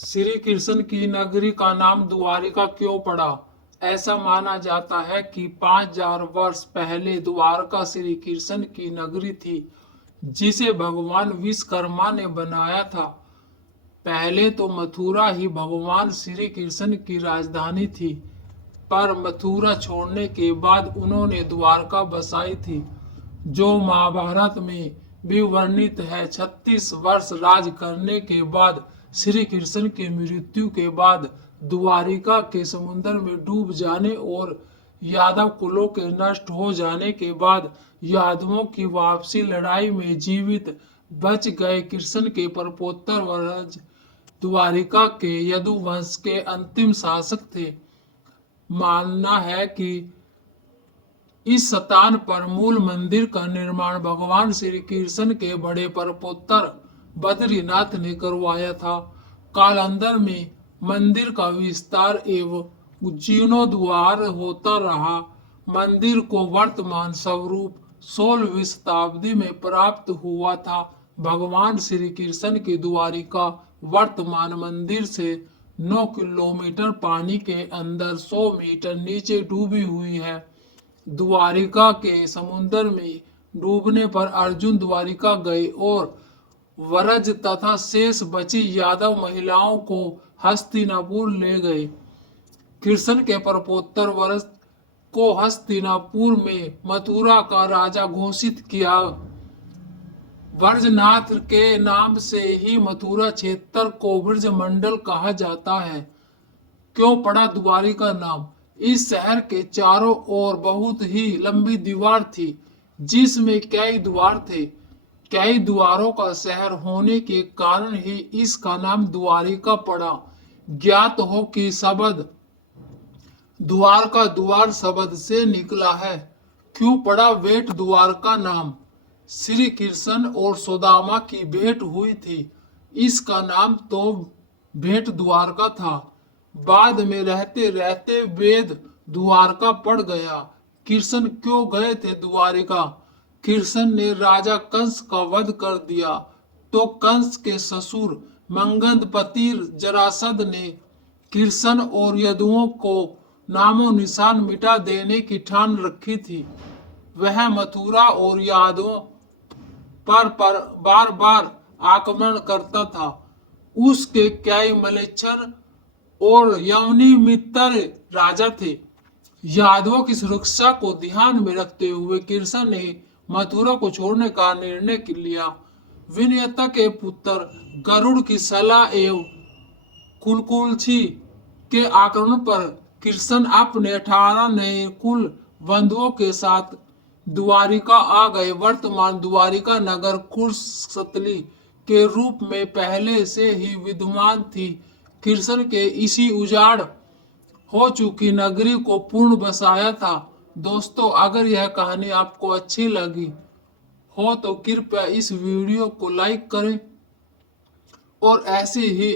श्री कृष्ण की नगरी का नाम द्वारिका क्यों पड़ा? ऐसा माना जाता है कि 5000 वर्ष पहले द्वारका श्री कृष्ण की नगरी थी, जिसे भगवान विश्वकर्मा ने बनाया था। पहले तो मथुरा ही भगवान श्री कृष्ण की राजधानी थी, पर मथुरा छोड़ने के बाद उन्होंने द्वारका बसाई थी, जो महाभारत में भी वर्णित है। 36 वर्ष राज करने के बाद श्री कृष्ण की मृत्यु के बाद द्वारिका के समुद्र में डूब जाने और यादव कुलों के नष्ट हो जाने के बाद यादवों की वापसी लड़ाई में जीवित बच गए कृष्ण के परपोत्तर वरज द्वारिका के यदुवंश के अंतिम शासक थे। मानना है कि इस स्थान पर मूल मंदिर का निर्माण भगवान श्री कृष्ण के बड़े परपोत्तर बद्रीनाथ ने करवाया था। कालांतर में मंदिर का विस्तार एवं जीर्णोद्धार होता रहा। मंदिर को वर्तमान स्वरूप 16वीं शताब्दी में प्राप्त हुआ था। भगवान श्री कृष्ण की द्वारिका वर्तमान मंदिर से 9 किलोमीटर पानी के अंदर 100 मीटर नीचे डूबी हुई है। द्वारिका के समुद्र में डूबने पर अर्जुन द्वारिका गए और वरज तथा शेष बची यादव महिलाओं को हस्तिनापुर ले गए। कृष्ण के परपोत्तर वरज को हस्तिनापुर में मथुरा का राजा घोषित किया। ब्रजनाथ के नाम से ही मथुरा क्षेत्र को ब्रजमंडल कहा जाता है। क्यों पड़ा द्वारिका नाम? इस शहर के चारों ओर बहुत ही लंबी दीवार थी, जिसमें कई द्वार थे। कई द्वारों का शहर होने के कारण ही इसका नाम द्वारिका पड़ा। ज्ञात हो कि शब्द द्वार का द्वार शब्द से निकला है। क्यों पड़ा भेंट द्वारका नाम? श्री कृष्ण और सुदामा की भेंट हुई थी, इसका नाम तो भेंट द्वारका था। बाद में रहते रहते वेद द्वारका पड़ गया। कृष्ण क्यों गए थे द्वारिका? कृष्ण ने राजा कंस का वध कर दिया, तो कंस के ससुर मंगधपति जरासंध ने कृष्ण और यदुओं को नामो निशान मिटा देने की ठान रखी थी। वह मथुरा और यादवों पर बार बार आक्रमण करता था। उसके कई मलेच्छर और यवनी मित्र राजा थे। यादवों की सुरक्षा को ध्यान में रखते हुए कृष्ण ने मथुरा को छोड़ने का निर्णय लिया। विनयता के पुत्र गरुड़ की सलाह एवं कुलकुलछी के आक्रमण पर कृष्ण अपने 18 नए कुल बंधुओं के साथ द्वारिका आ गए। वर्तमान द्वारिका नगर कुशस्थली के रूप में पहले से ही विद्यमान थी। कृष्ण के इसी उजाड़ हो चुकी नगरी को पूर्ण बसाया था। दोस्तों, अगर यह कहानी आपको अच्छी लगी हो तो कृपया इस वीडियो को लाइक करें और ऐसी ही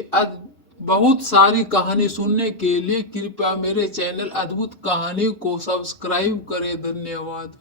बहुत सारी कहानी सुनने के लिए कृपया मेरे चैनल अद्भुत कहानी को सब्सक्राइब करें। धन्यवाद।